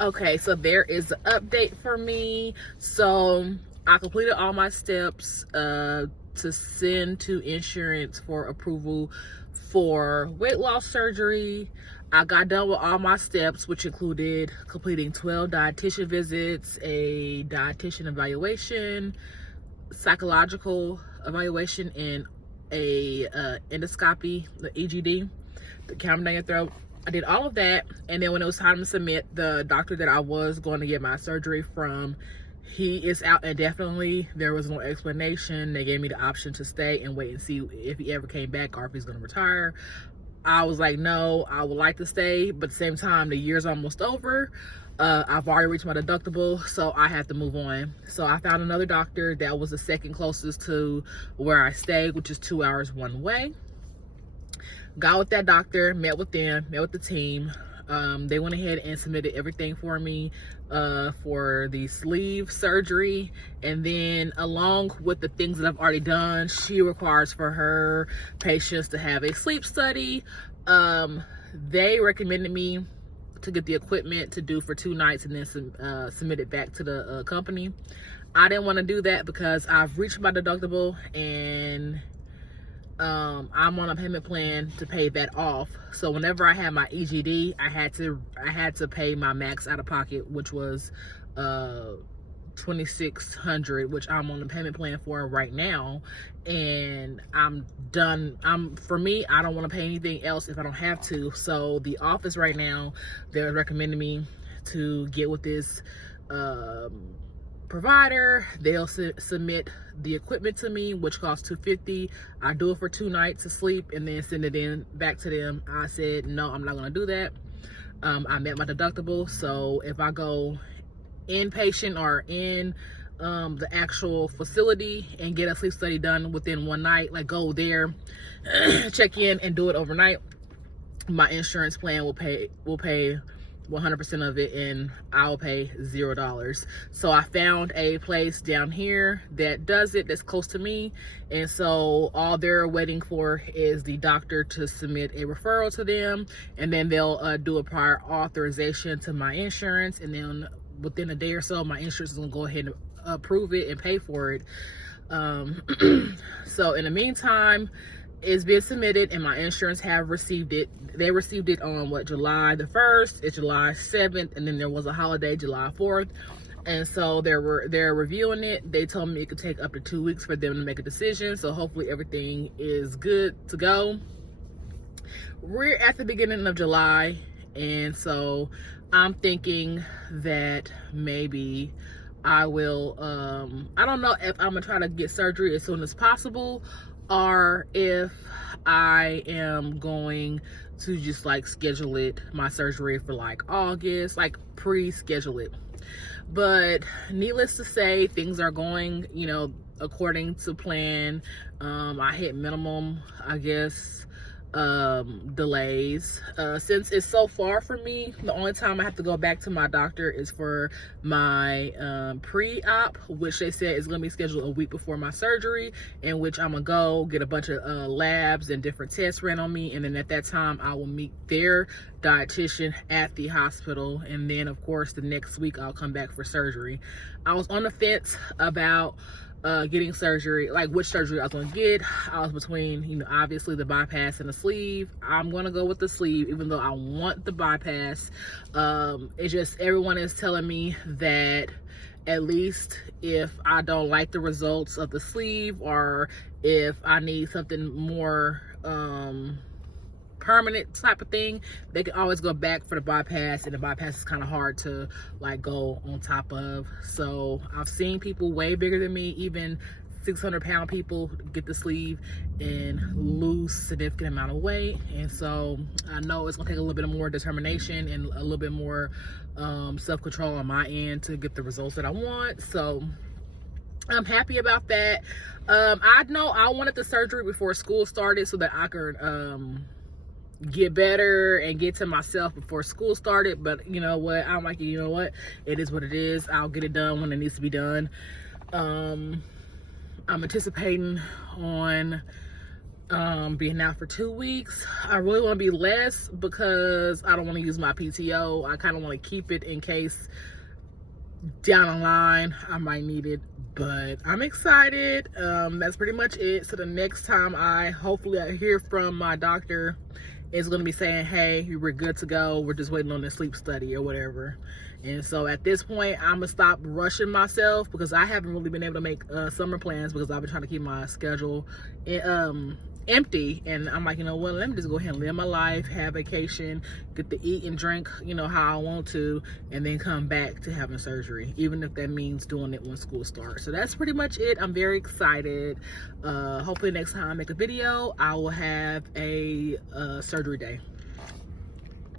Okay, so there is an update for me. So I completed all my steps to send to insurance for approval for weight loss surgery. I got done with all my steps, which included completing 12 dietitian visits, a dietitian evaluation, psychological evaluation, and a endoscopy, the EGD, the camera down your throat. I did all of that, and then when it was time to submit, the doctor that I was going to get my surgery from, he is out indefinitely. There was no explanation. They gave me the option to stay and wait and see if he ever came back or if he's going to retire. I was like, no, I would like to stay, but at the same time, the year's almost over. I've already reached my deductible, so I have to move on. So I found another doctor that was the second closest to where I stayed, which is 2 hours one way. Got with that doctor, met with them, met with the team. They went ahead and submitted everything for me for the sleeve surgery. And then along with the things that I've already done, she requires for her patients to have a sleep study. They recommended me to get the equipment to do for 2 nights and then submit it back to the company. I didn't want to do that because I've reached my deductible and I'm on a payment plan to pay that off. So whenever I had my EGD, I had to pay my max out of pocket, which was $2,600, which I'm on the payment plan for right now, and I'm done. For me, I don't want to pay anything else if I don't have to. So the office right now, they're recommending me to get with this provider. They'll submit the equipment to me, which costs $250. I do it for 2 nights of sleep and then send it in back to them. I said no, I'm not going to do that. I met my deductible, so if I go inpatient or in the actual facility and get a sleep study done within 1 night, like go there, check in and do it overnight, my insurance plan will pay 100% of it, and I'll pay $0. So I found a place down here that does it, that's close to me, and so all they're waiting for is the doctor to submit a referral to them, and then they'll do a prior authorization to my insurance, and then within a day or so my insurance is gonna go ahead and approve it and pay for it. So in the meantime, it's been submitted and my insurance have received it. They received it on July the 1st, it's July 7th, and then there was a holiday, July 4th. And so they're reviewing it. They told me it could take up to 2 weeks for them to make a decision. So hopefully everything is good to go. We're at the beginning of July, and so I'm thinking that maybe I will, I don't know if I'm gonna try to get surgery as soon as possible, or if I am going to just like schedule it, my surgery for like August, like pre-schedule it. But needless to say, things are going, according to plan. I hit minimum, I guess, delays. Since it's so far from me, the only time I have to go back to my doctor is for my pre-op, which they said is going to be scheduled a week before my surgery, in which I'm gonna go get a bunch of labs and different tests ran on me, and then at that time I will meet their dietitian at the hospital, and then of course the next week I'll come back for surgery. I was on the fence about getting surgery, like which surgery I was gonna get. I was between, obviously the bypass and the sleeve. I'm gonna go with the sleeve, even though I want the bypass. It's just everyone is telling me that at least if I don't like the results of the sleeve, or if I need something more permanent type of thing, they can always go back for the bypass, and the bypass is kind of hard to like go on top of. So I've seen people way bigger than me, even 600-pound people, get the sleeve and lose significant amount of weight. And so I know it's gonna take a little bit more determination and a little bit more self-control on my end to get the results that I want. So I'm happy about that. I know I wanted the surgery before school started so that I could get better and get to myself before school started, but you know what, I'm like, you know what, it is what it is. I'll get it done when it needs to be done. I'm anticipating on being out for 2 weeks. I really want to be less because I don't want to use my PTO. I kind of want to keep it in case down the line I might need it, but I'm excited. That's pretty much it. So the next time I hear from my doctor, is going to be saying, hey, we're good to go, we're just waiting on the sleep study or whatever. And so at this point, I'm gonna stop rushing myself because I haven't really been able to make summer plans because I've been trying to keep my schedule empty. And I'm like, you know what, let me just go ahead and live my life, have vacation, get to eat and drink, you know, how I want to, and then come back to having surgery, even if that means doing it when school starts. So that's pretty much it. I'm very excited. Hopefully next time I make a video, I will have a surgery day.